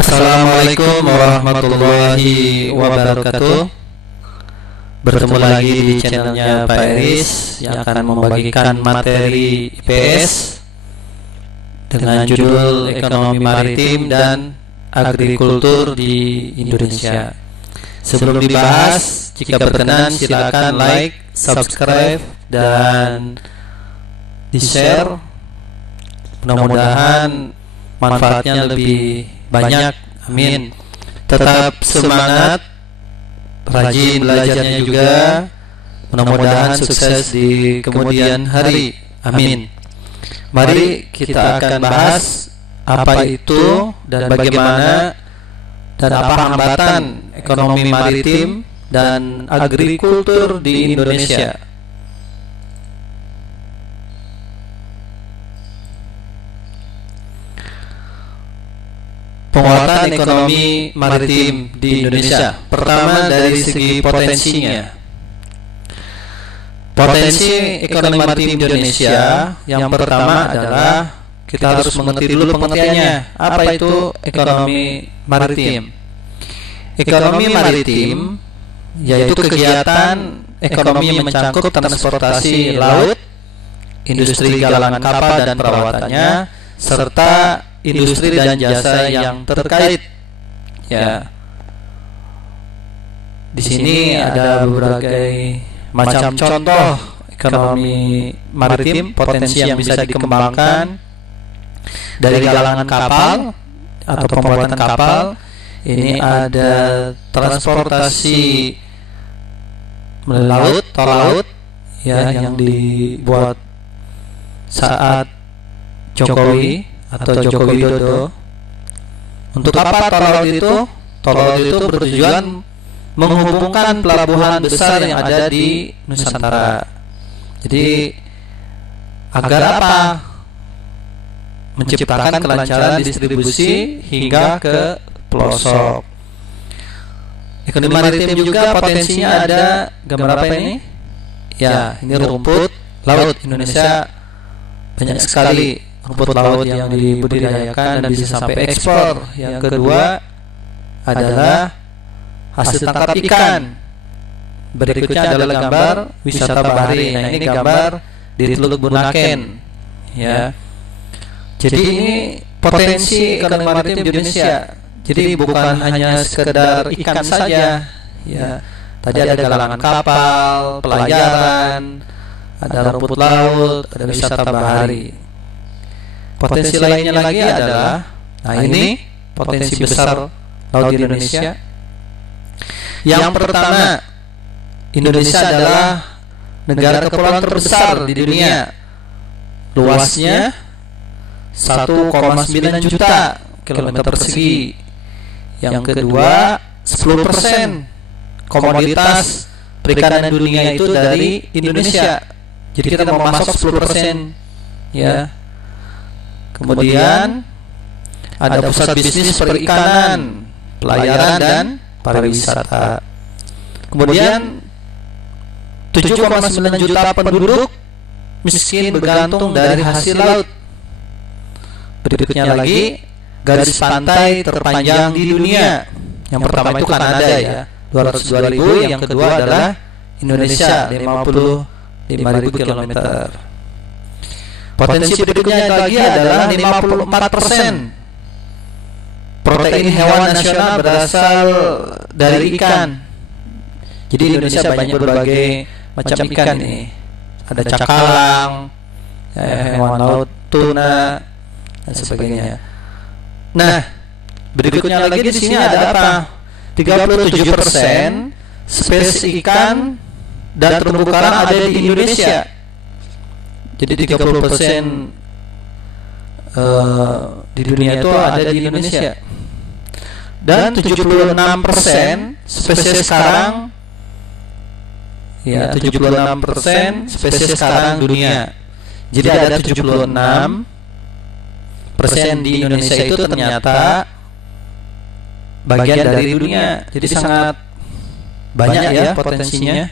Assalamualaikum warahmatullahi wabarakatuh. Bertemu lagi di channelnya Pak Iris yang akan membagikan materi IPS dengan judul Ekonomi Maritim dan Agrikultur di Indonesia. Sebelum dibahas, jika berkenan silakan like, subscribe, dan di-share. Mudah-mudahan manfaatnya lebih banyak, amin. Tetap semangat, rajin belajarnya juga. Mudah-mudahan sukses di kemudian hari, amin. Mari kita akan bahas apa itu dan bagaimana dan apa hambatan ekonomi maritim dan agrikultur di Indonesia. Penguatan ekonomi maritim di Indonesia. Pertama, dari segi potensinya. Potensi ekonomi maritim di Indonesia yang pertama adalah kita harus mengerti dulu pengertiannya. Apa itu ekonomi maritim? Ekonomi maritim yaitu kegiatan ekonomi yang mencakup transportasi laut, industri galangan kapal dan perawatannya, serta industri dan jasa yang terkait. Ya, di sini ada berbagai macam contoh ekonomi maritim, potensi yang bisa dikembangkan dari galangan kapal atau pembuatan kapal. Ini ada transportasi melalui laut, tol laut, ya, yang dibuat saat Jokowi atau Joko Widodo. Untuk apa tol laut itu? Tol laut itu bertujuan menghubungkan pelabuhan besar yang ada di Nusantara. Jadi agar apa? Menciptakan kelancaran distribusi hingga ke pelosok. Ekonomi maritim juga potensinya ada gambar apa ini? Ya, ini rumput laut. Indonesia banyak sekali rumput laut yang dibudidayakan dan bisa sampai ekspor. Yang kedua adalah hasil tangkap ikan. Berikutnya adalah gambar wisata bahari. Nah, ini gambar di Teluk Bunaken, ya. Jadi ini potensi ekonomi maritim di Indonesia. Jadi bukan hanya sekedar ikan saja, ya. Tadi ada galangan kapal, pelayaran, ada rumput laut, ada wisata bahari. Potensi lainnya lagi adalah, nah ini potensi besar laut di Indonesia. Yang pertama, Indonesia adalah negara kepulauan terbesar di dunia. Luasnya 1,9 juta kilometer persegi. Yang kedua, 10% komoditas perikanan dunia itu dari Indonesia. Jadi kita mau masuk 10%, ya. Kemudian ada pusat bisnis perikanan, pelayaran dan pariwisata. Kemudian 7,9 juta penduduk miskin bergantung dari hasil laut. Berikutnya lagi, garis pantai terpanjang di dunia. Yang pertama itu Kanada, ya, 202.000. Yang kedua adalah Indonesia, 55.000 km. Potensi berikutnya lagi adalah 54% protein hewan nasional berasal dari ikan. Jadi di Indonesia banyak berbagai macam ikan nih. Ada cakalang, hewan laut, tuna, dan sebagainya. Nah, berikutnya lagi di sini ada apa? 37% spesies ikan dan terumbu karang ada di Indonesia. Jadi 30% di dunia itu ada di Indonesia. Dan 76% spesies karang, ya, 76% spesies karang dunia. Jadi ada 76% di Indonesia itu ternyata bagian dari dunia. Jadi sangat banyak, ya, potensinya.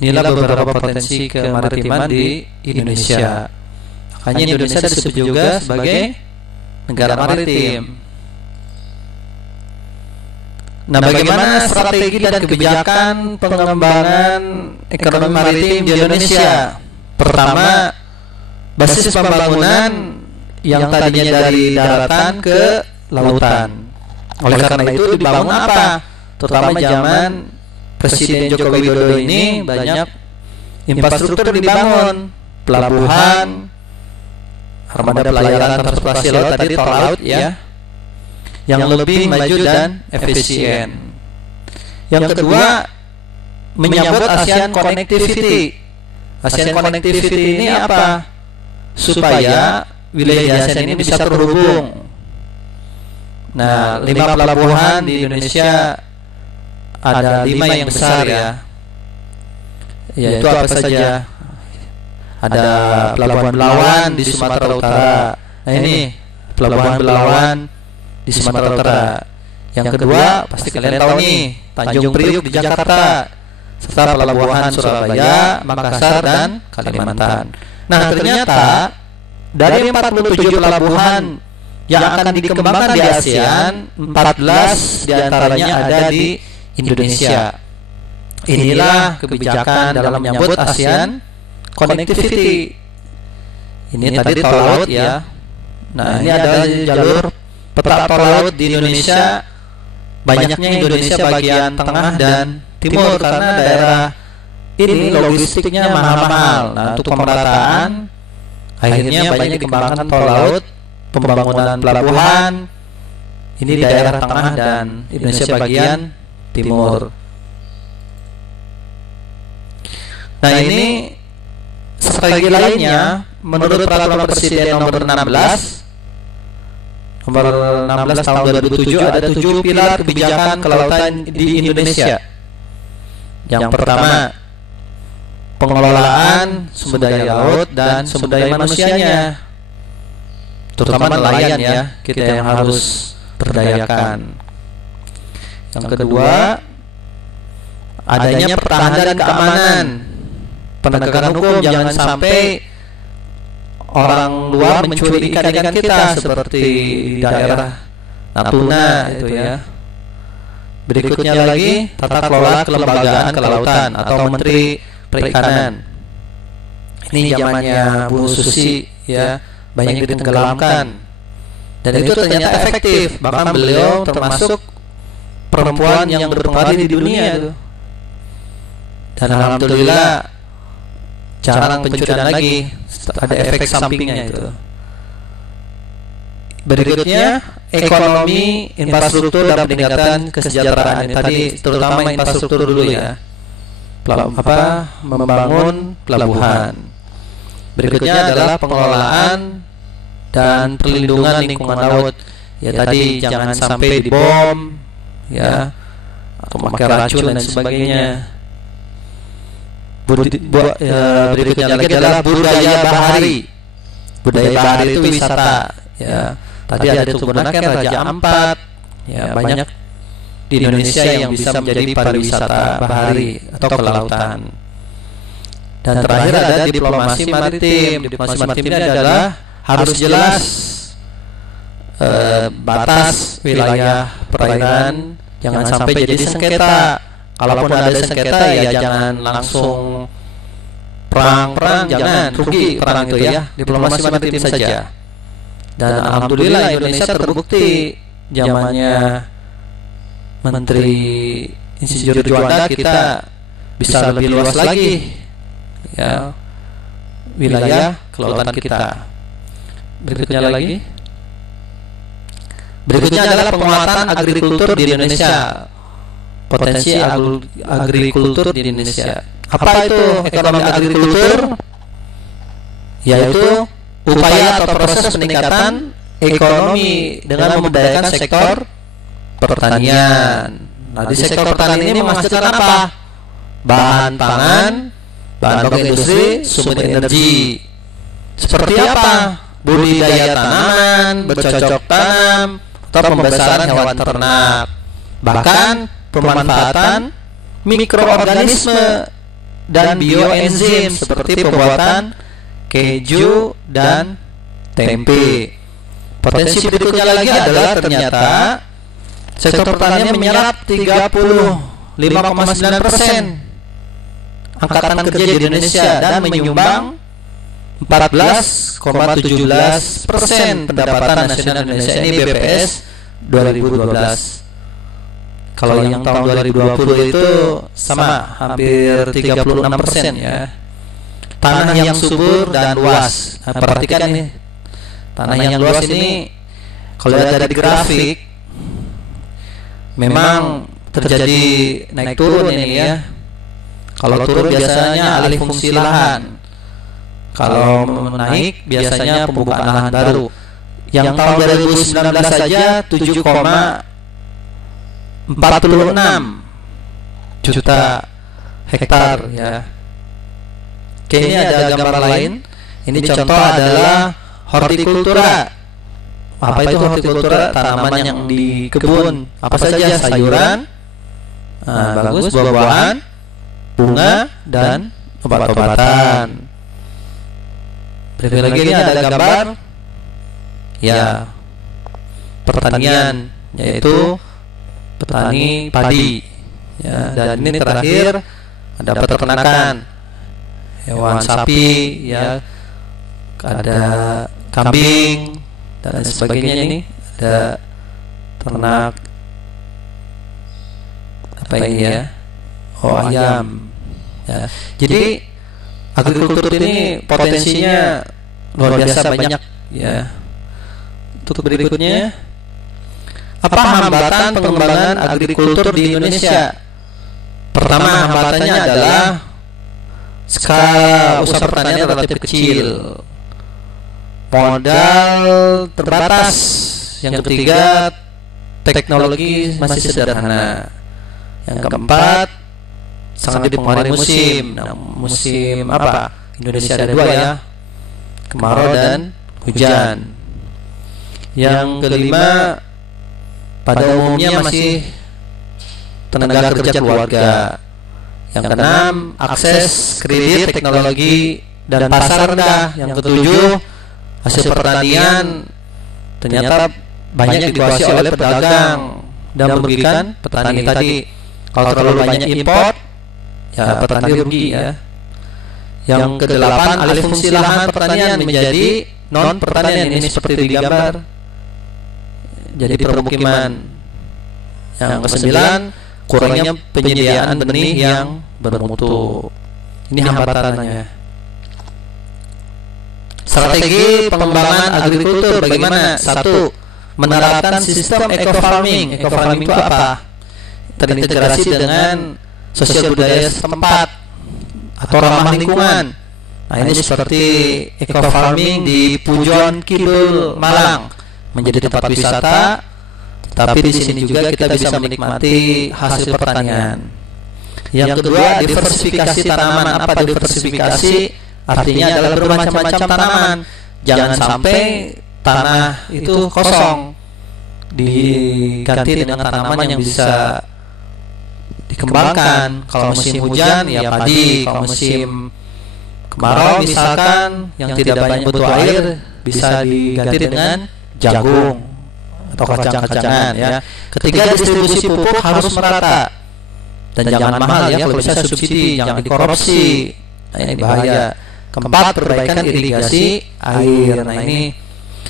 Inilah beberapa potensi kemaritiman di Indonesia. Makanya Indonesia disebut juga sebagai negara maritim. Nah, bagaimana strategi dan kebijakan pengembangan ekonomi maritim di Indonesia? Pertama, basis pembangunan yang tadinya dari daratan ke lautan. Oleh karena itu dibangun apa? Terutama zaman Presiden Joko Widodo ini banyak infrastruktur dibangun, pelabuhan, armada pelayaran transportasi laut tadi tol laut ya, yang lebih maju dan efisien. Yang kedua, menyambut ASEAN Connectivity. ASEAN Connectivity ini apa? Supaya wilayah di ASEAN ini bisa terhubung. Nah, 5 pelabuhan di Indonesia ada 5 yang besar ya. Yaitu apa saja? Ada Pelabuhan Belawan di Sumatera Utara. Nah, ini Pelabuhan Belawan di Sumatera Utara. Yang kedua, pasti kalian tahu nih, Tanjung Priuk di Jakarta, serta pelabuhan Surabaya, Makassar, dan Kalimantan. Nah, ternyata dari 47 pelabuhan yang akan dikembangkan di ASEAN, 14 diantaranya ada di Indonesia. Inilah kebijakan dalam menyambut ASEAN Connectivity. Ini tadi tol laut ya. Nah, ini adalah jalur peta tol laut di Indonesia. Banyaknya Indonesia bagian tengah dan timur karena daerah ini logistiknya mahal-mahal. Nah, untuk pemerataan akhirnya banyak dikembangkan tol laut, pembangunan pelabuhan ini di daerah tengah dan Indonesia bagian timur. Nah, ini strategi lainnya menurut Peraturan Presiden nomor 16 tahun 2007 ada 7 pilar kebijakan kelautan di Indonesia. Yang pertama, pengelolaan sumber daya laut dan sumber daya manusianya, terutama nelayan ya, kita yang harus berdayakan. Yang kedua, adanya pertahanan dan keamanan, penegakan hukum, jangan sampai orang luar mencuri ikan-ikan kita seperti daerah Natuna itu ya. Berikutnya lagi, tata kelola kelembagaan kelautan atau Menteri Perikanan. Ini zamannya Bu Susi ya, banyak ditenggelamkan. Dan itu ternyata efektif. Bahkan beliau termasuk perempuan yang berpengaruh di dunia itu. Dan alhamdulillah jarang pencurian lagi, ada efek sampingnya itu. Berikutnya, ekonomi, infrastruktur dan peningkatan kesejahteraan. Ini tadi terutama infrastruktur dulu ya. Membangun pelabuhan. Berikutnya adalah pengelolaan dan perlindungan lingkungan laut. Ya tadi jangan sampai dibom ya, atau memakai racun dan sebagainya. Berikutnya lagi adalah budaya bahari. Budaya bahari itu wisata ya. Tadi ada Tubunaken, Raja Ampat ya, banyak di Indonesia yang bisa menjadi pariwisata bahari atau kelautan. Dan terakhir ada diplomasi maritim. Diplomasi maritim ini adalah harus jelas batas wilayah perairan, jangan sampai jadi sengketa. Kalaupun ada sengketa ya jangan langsung perang, jangan rugi perang itu ya. Diplomasi maritim saja. Dan alhamdulillah Indonesia terbukti zamannya Menteri Insinyur Juanda kita bisa lebih luas lagi ya wilayah kelautan kita. Berikutnya adalah penguatan agrikultur di Indonesia. Potensi agrikultur di Indonesia. Apa itu ekonomi agrikultur? Yaitu upaya atau proses peningkatan ekonomi dengan memberdayakan sektor pertanian. Nah, di sektor pertanian ini menghasilkan apa? Bahan pangan, bahan baku industri, sumber energi. Seperti apa? Budidaya tanaman, bercocok tanam, atau pembesaran hewan ternak. Bahkan pemanfaatan mikroorganisme dan bioenzim seperti pembuatan keju dan tempe. Potensi berikutnya lagi adalah ternyata sektor pertanian menyerap 35,9% angkatan kerja di Indonesia dan menyumbang 14,17% pendapatan nasional Indonesia. Ini BPS 2012. Kalau yang tahun 2020 itu sama, hampir 36% ya. Tanah yang subur dan luas. Nah, perhatikan nih, tanah yang luas ini kalau lihat dari grafik memang terjadi naik turun ini ya. Kalau turun biasanya alih fungsi lahan. Kalau naik biasanya pembukaan lahan baru. Yang tahun 2019 saja 7,46 juta hektar ya. Oke, ini ada gambar lain. Ini contoh adalah hortikultura. Apa itu hortikultura? Tanaman yang di kebun. Apa saja? Sayuran, bagus, buah-buahan, bunga, dan obat-obatan. Berikut lagi ini ada gambar ya pertanian, yaitu petani padi ya. Dan ini terakhir ada peternakan hewan sapi ya, ada kambing dan sebagainya. Ini ada ternak apa ini ya, ayam ya. Jadi agrikultur ini potensinya luar biasa banyak ya. Untuk berikutnya, apa hambatan pengembangan agrikultur di Indonesia? Pertama, hambatannya adalah skala usaha pertanian relatif kecil, modal terbatas. Yang ketiga, teknologi masih sederhana. Yang keempat, sangat dipengaruhi musim. Nah, musim apa? Indonesia ada dua ya, kemarau dan hujan. Yang kelima, pada umumnya masih tenaga kerja keluarga. Yang keenam, akses kredit, teknologi, dan pasar rendah. Yang ketujuh, hasil pertanian ternyata banyak dikuasai oleh pedagang dan merugikan petani tadi. Kalau terlalu banyak impor, ya petani rugi ya. Yang kedelapan, alih fungsi lahan pertanian menjadi non pertanian. Ini seperti di gambar, jadi permukiman. Yang kesembilan, kurangnya penyediaan benih yang bermutu. Ini hambatannya. Strategi pengembangan agrikultur bagaimana? Satu, menerapkan sistem eco farming. Eco farming itu apa? Terintegrasi dengan sosial budaya setempat atau ramah lingkungan. Nah, ini seperti eco farming di Pujon Kidul, Malang, menjadi tempat wisata, tapi di sini juga kita bisa menikmati hasil pertanian. Yang kedua, diversifikasi tanaman. Apa diversifikasi? Artinya adalah bermacam-macam tanaman. Jangan sampai tanah itu kosong, diganti dengan tanaman yang bisa dikembangkan. Kalau musim hujan ya padi, kalau musim kemarau misalkan yang tidak banyak butuh air bisa diganti dengan jagung atau kacang-kacangan ya. Ketiga, distribusi pupuk harus merata dan jangan mahal ya, kalau bisa subsidi, jangan dikorupsi. Nah, ini bahaya. Keempat, perbaikan irigasi air. Nah, ini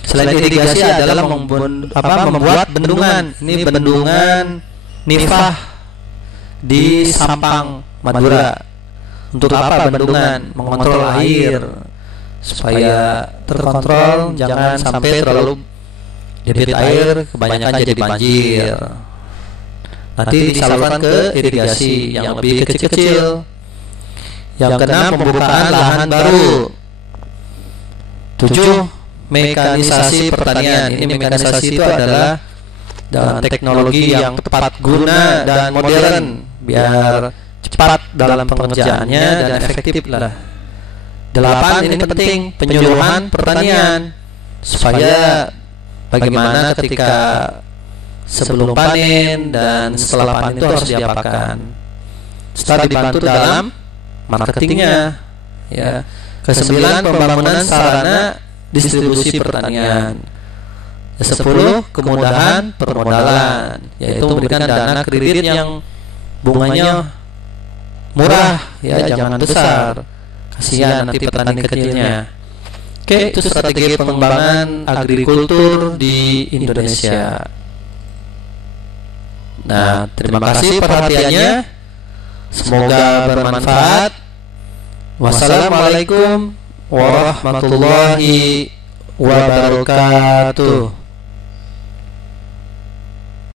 selain irigasi adalah membuat bendungan. Ini bendungan Nifah di Sampang, Madura. Untuk apa bendungan? Mengontrol air supaya terkontrol, jangan sampai terlalu debit air kebanyakan jadi banjir. Nanti disalurkan ke irigasi yang lebih kecil-kecil. Yang keenam, pembukaan lahan baru. 7, mekanisasi pertanian. Ini mekanisasi itu adalah dalam teknologi yang tepat guna dan modern biar cepat dalam pengerjaannya dan efektif lah. 8, ini penting, penyuluhan pertanian supaya bagaimana ketika sebelum panen dan setelah panen itu harus diapakan. Setelah dibantu dalam marketingnya ya. Ke-9, pembangunan sarana distribusi pertanian. 10, kemudahan permodalan, yaitu memberikan dana kredit yang bunganya murah, ya jangan besar. Kasihan nanti petani kecilnya. Oke, itu strategi pengembangan agrikultur di Indonesia. Nah, terima kasih perhatiannya. Semoga bermanfaat. Wassalamualaikum warahmatullahi wabarakatuh.